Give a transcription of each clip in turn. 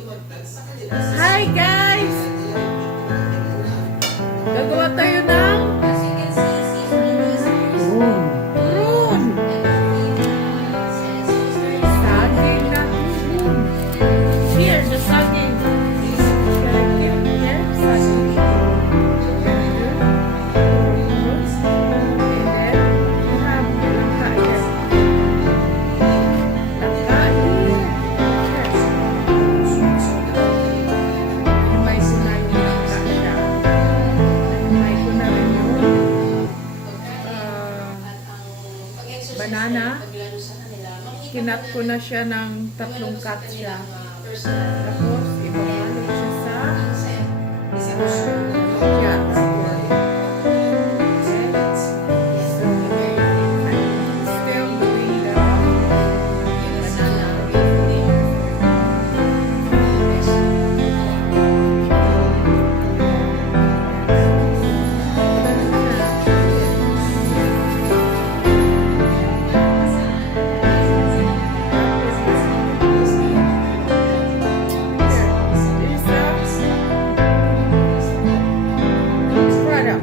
Hi guys! Gagawa tayo ng turon. Saging na turon. Here, the saging. Here, saging. Banana. Kinat ko na siya ng 3 cut siya. Tapos, ibabalik siya sa yan. Still doing the banana.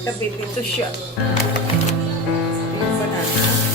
Tabi dito siya. Yung banana.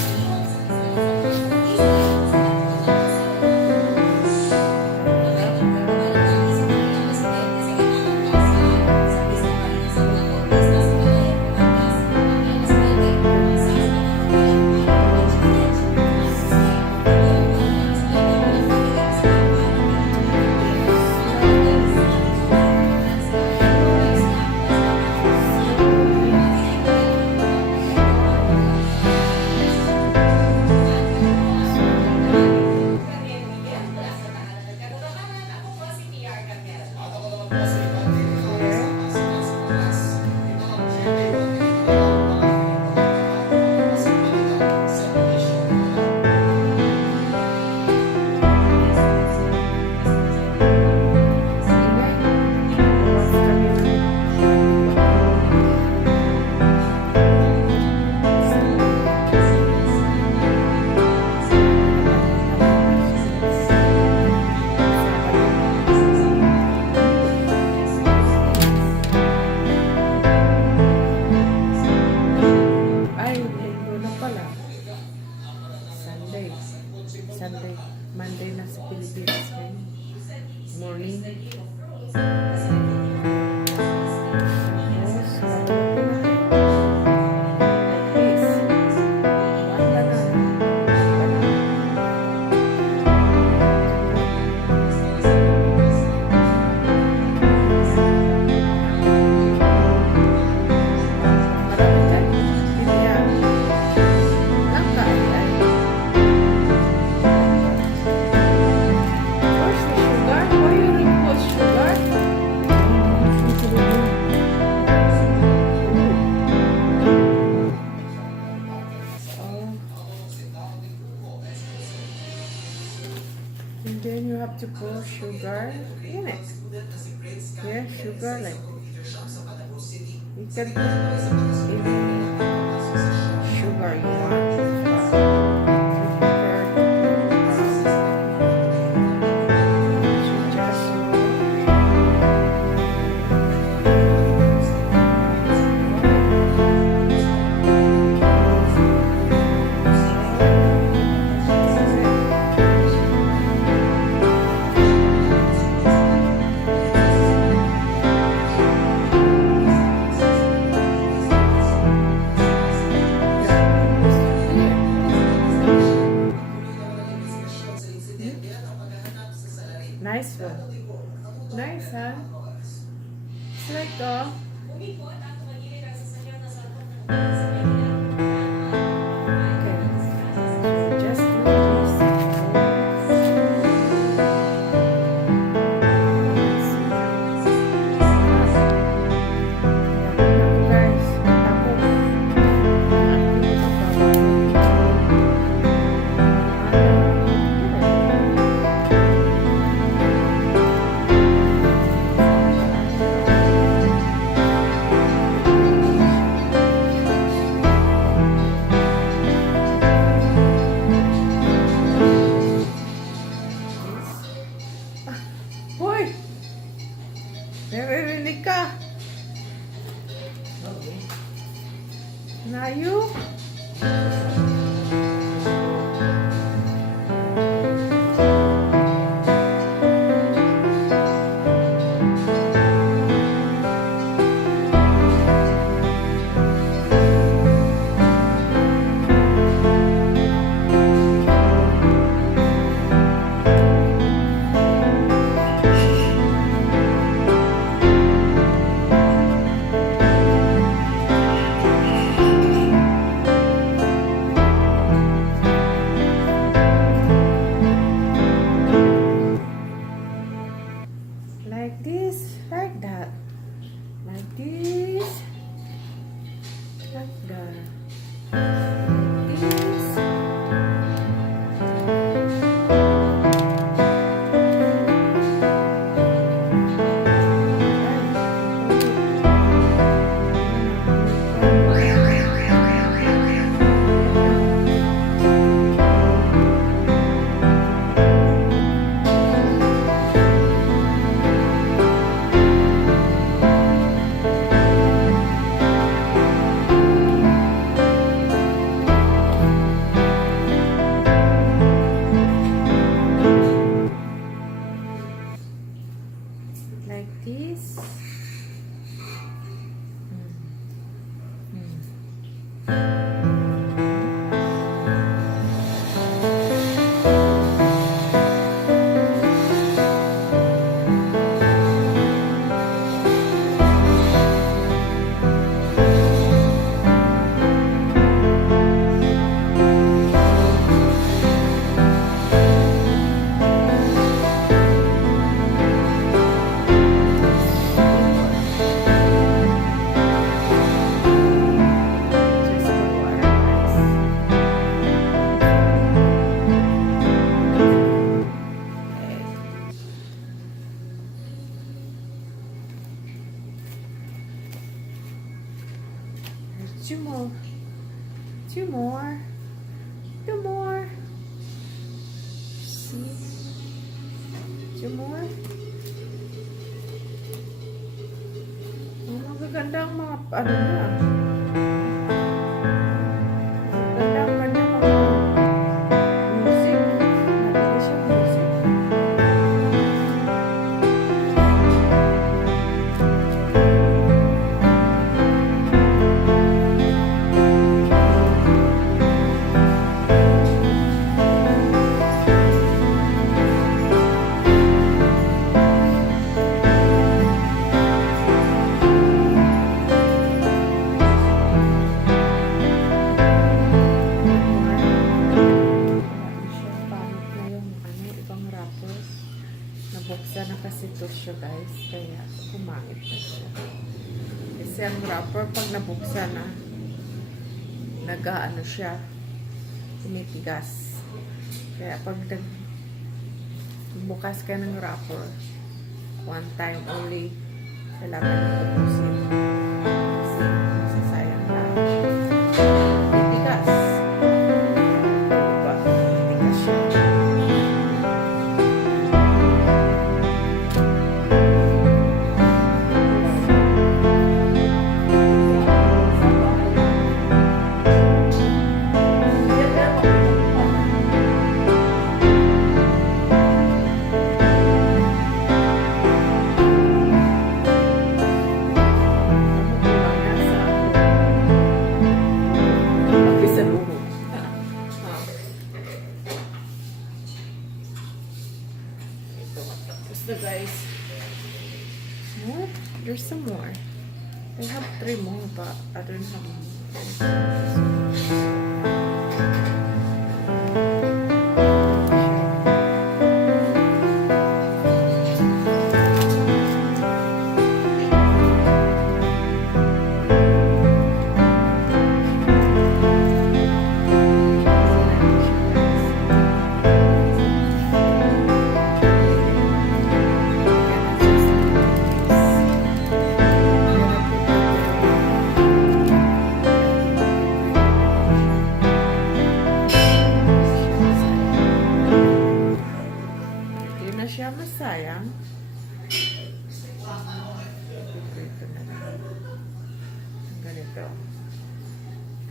Sunday, Monday na sa Pilipinas ngayon. Morning. And then you have to pour sugar in it. Yeah, sugar like you can put any sugar you want. It's like a just do this. Guys, hoy! Naririnig ka! Layo? Like this, like that. Like this, like that. Like this. Like this. Just for water, guys. There's two more. Two more. Two more. See? Two more. Oh, magaganda ang mga ano na. Magaganda ang kanyang mga music. Nalagay siya music. Nabuksan na kasi ito siya, guys, kaya pumangit na siya. Kasi ang wrapper pag nabuksan na, nag-ano siya, tumitigas. Kaya pag bukas ka ng wrapper, one time only, kailangan mo tapusin. Kasi masasayang na. Titigas. Diba? Titigas siya. more. I have 3 more, but I don't have more. Siya masayang. Ito na lang. Ganito.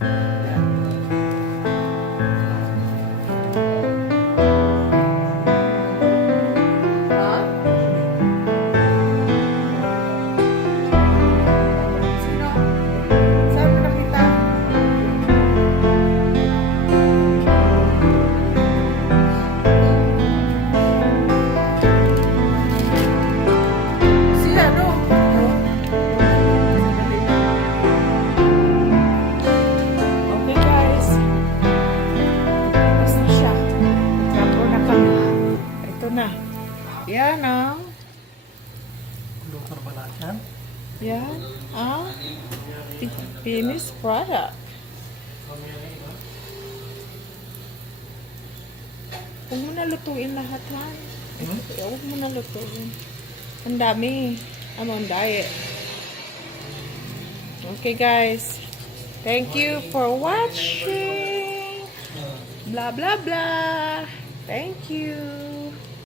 Yan. Ha? Sino? Saan mo nakita? Na. Yan ah. Dokter ba lahat yan? Yan ah. Finished product. Huwag mo na lutuin lahat ha. Huwag mo na lutuin. Ang dami. I'm on diet. Okay guys. Thank you for watching. Blah blah blah. Thank you.